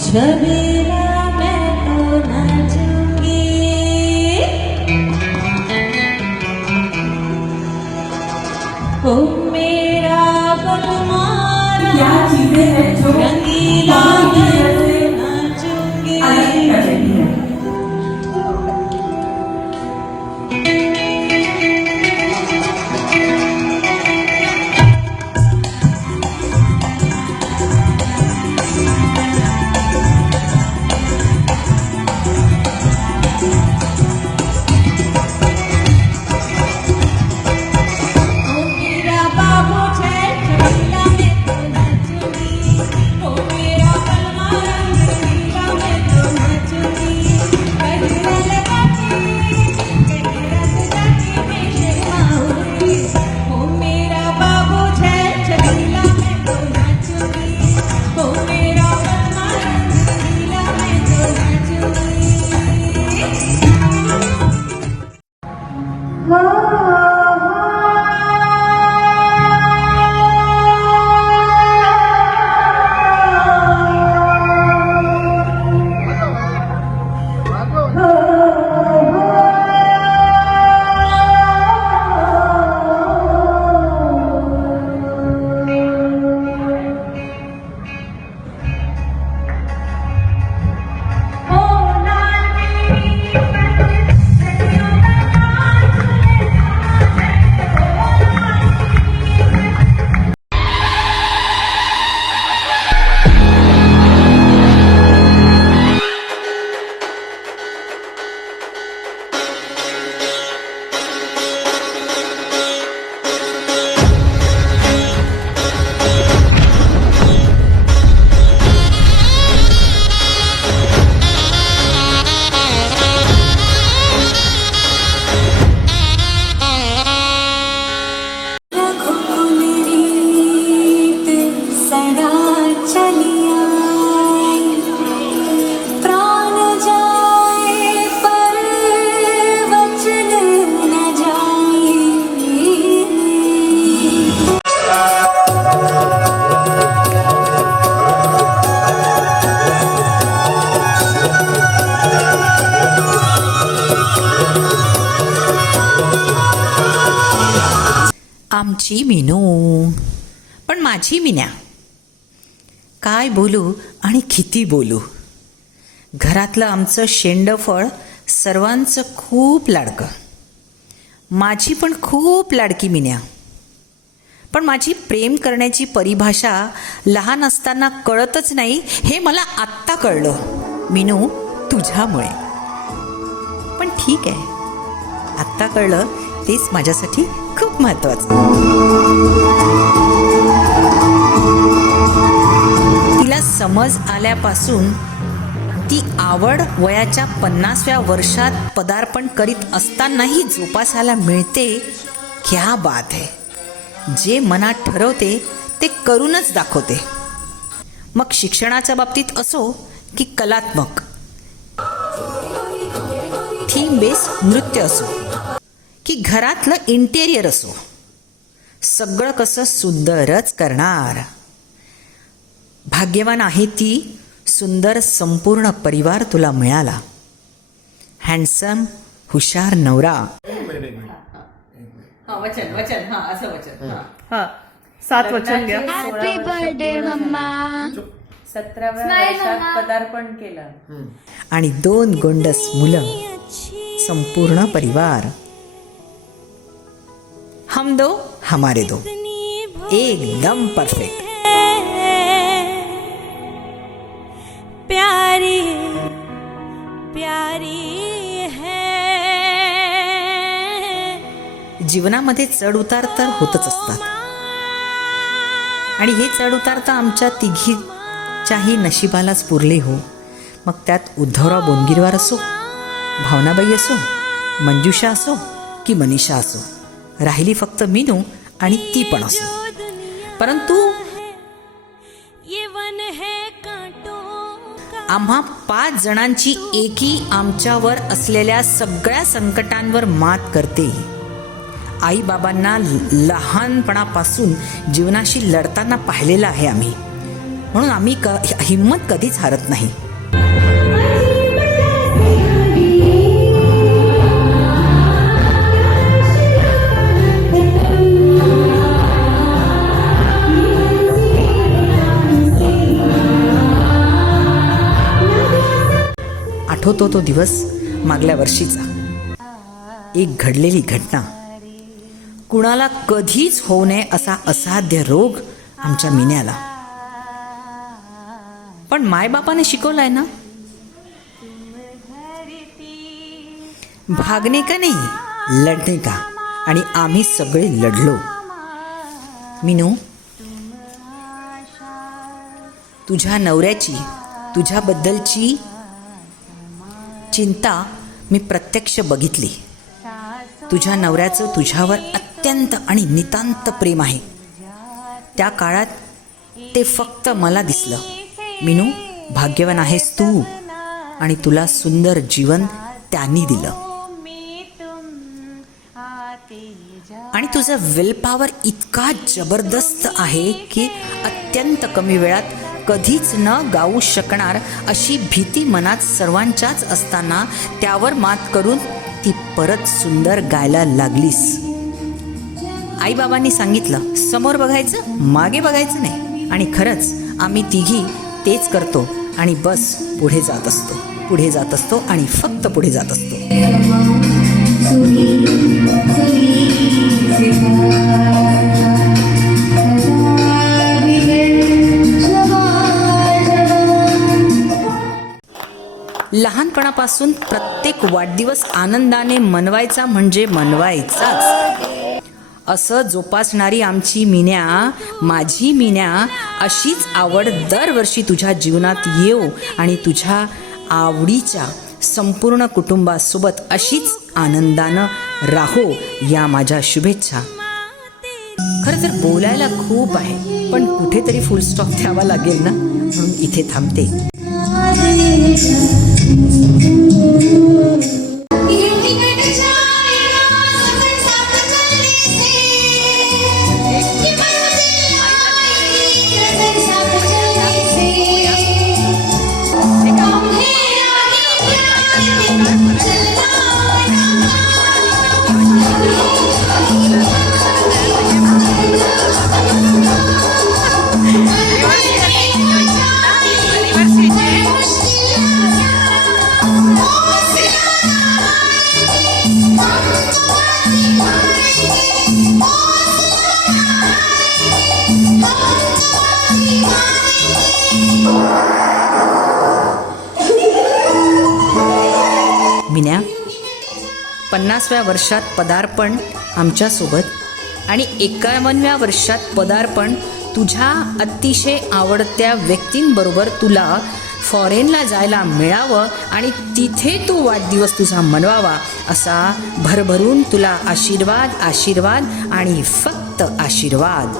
छबीला मैं तो नाचूंगी, ओ मेरा बनमारा क्या चीजें हैं जो रंगीला मैं तो नाचूंगी। आमची मीनू, पण माझी मीन्या. काय बोलू आणि किती बोलू. घरातलं आमचं शेंडफळ सर्वांचं खूप लाडकं. माझी पण खूप लाडकी मीन्या. पण माझी प्रेम करण्याची परिभाषा लहान असताना कळतच नाही हे मला आत्ता कळलं मीनू, तुझ्यामुळे. पण ठीक आहे, आत्ता कळलं तेच माझ्यासाठी खूप महत्त्वाचं. तिला समज आल्यापासून ती आवड वयाच्या 50व्या वर्षात पदार्पण करीत असतानाही जोपासायला मिळते. क्या बात है. जे मनात ठरवते ते करूनच दाखवते. मग शिक्षणाच्या बाबतीत असो की कलात्मक, थीम बेस नृत्य असो की घरातलं इंटेरियर असो, सगळं कसं सुंदरच करणार. भाग्यवान आहे ती, सुंदर संपूर्ण परिवार तुला मिळाला. हँडसम हुशार नवरा. वचन वचन हा असं वचन हा 7 वचन घ्या. Happy birthday mamma. 17व्या वर्षात पदार्पण केलं आणि 2 गोंडस मुलं, संपूर्ण परिवार. हम दो हमारे दो, एकदम परफेक्ट. प्यारी प्यारी है. जीवनामध्ये चढ उतार तर होतच असतात आणि हे चढ उतार तर आमच्या तिघीच्याही नशिबालाच पुरले हो. मग त्यात उद्धवराव बोनगिरवार असो, भावनाबाई असो, मंजुषा असो की मनीषा असो, राहिली फक्त मीनू आणि ती पण असो. परंतु आम्हा 5 जणांची एकी आमच्यावर असलेल्या सगळ्या संकटांवर मात करते आईबाबांना लहानपणापासून जीवनाशी लढताना पाहिलेलं आहे आम्ही, म्हणून आम्ही हिंमत कधीच हारत नाही. आठवतो तो दिवस मागल्या वर्षीचा. एक घडलेली घटना. कुणाला कधीच होऊ नये असा असाध्य रोग आमच्या मिन्याला. पण मायबापाने शिकवलंय ना, भागणे का नाही लढणे का. आणि आम्ही सगळे लढलो. मिनू, तुझ्या नवऱ्याची, तुझ्याबद्दलची चिंता मी प्रत्यक्ष बघितली. तुझ्या नवऱ्याचं तुझ्यावर अत्यंत आणि नितांत प्रेम आहे. त्या काळात ते फक्त मला दिसलं. मिनू, भाग्यवान आहेस तू, आणि तुला सुंदर जीवन त्यांनी दिलं. आणि तुझा विल पॉवर इतका जबरदस्त आहे की अत्यंत कमी वेळात कधीच न गाऊ शकणार अशी भीती मनात सर्वांच्याच असताना त्यावर मात करून ती परत सुंदर गायला लागलीस. आईबाबांनी सांगितलं, समोर बघायचं, मागे बघायचं नाही. आणि खरंच आम्ही तिघी तेच करतो. आणि बस पुढे जात असतो, पुढे जात असतो आणि फक्त पुढे जात असतो. लहानपणापासून प्रत्येक वाढदिवस आनंदाने मनवायचा म्हणजे मनवायचाच असं जोपासणारी आमची मिन्या, माझी मिन्या, अशीच आवड दरवर्षी तुझ्या जीवनात येऊ आणि तुझ्या आवडीच्या संपूर्ण कुटुंबासोबत अशीच आनंदानं राहो या माझ्या शुभेच्छा. खरं तर बोलायला खूप आहे, पण कुठेतरी फुल स्टॉप द्यावा लागेल ना, म्हणून इथे थांबते. मिन्या, 50व्या वर्षात पदार्पण आमच्यासोबत आणि 51व्या वर्षात पदार्पण तुझ्या अतिशय आवडत्या व्यक्तींबरोबर तुला फॉरेनला जायला मिळावं आणि तिथे तू वाढदिवस तुझा मनवावा असा भरभरून तुला आशीर्वाद, आशीर्वाद आणि फक्त आशीर्वाद.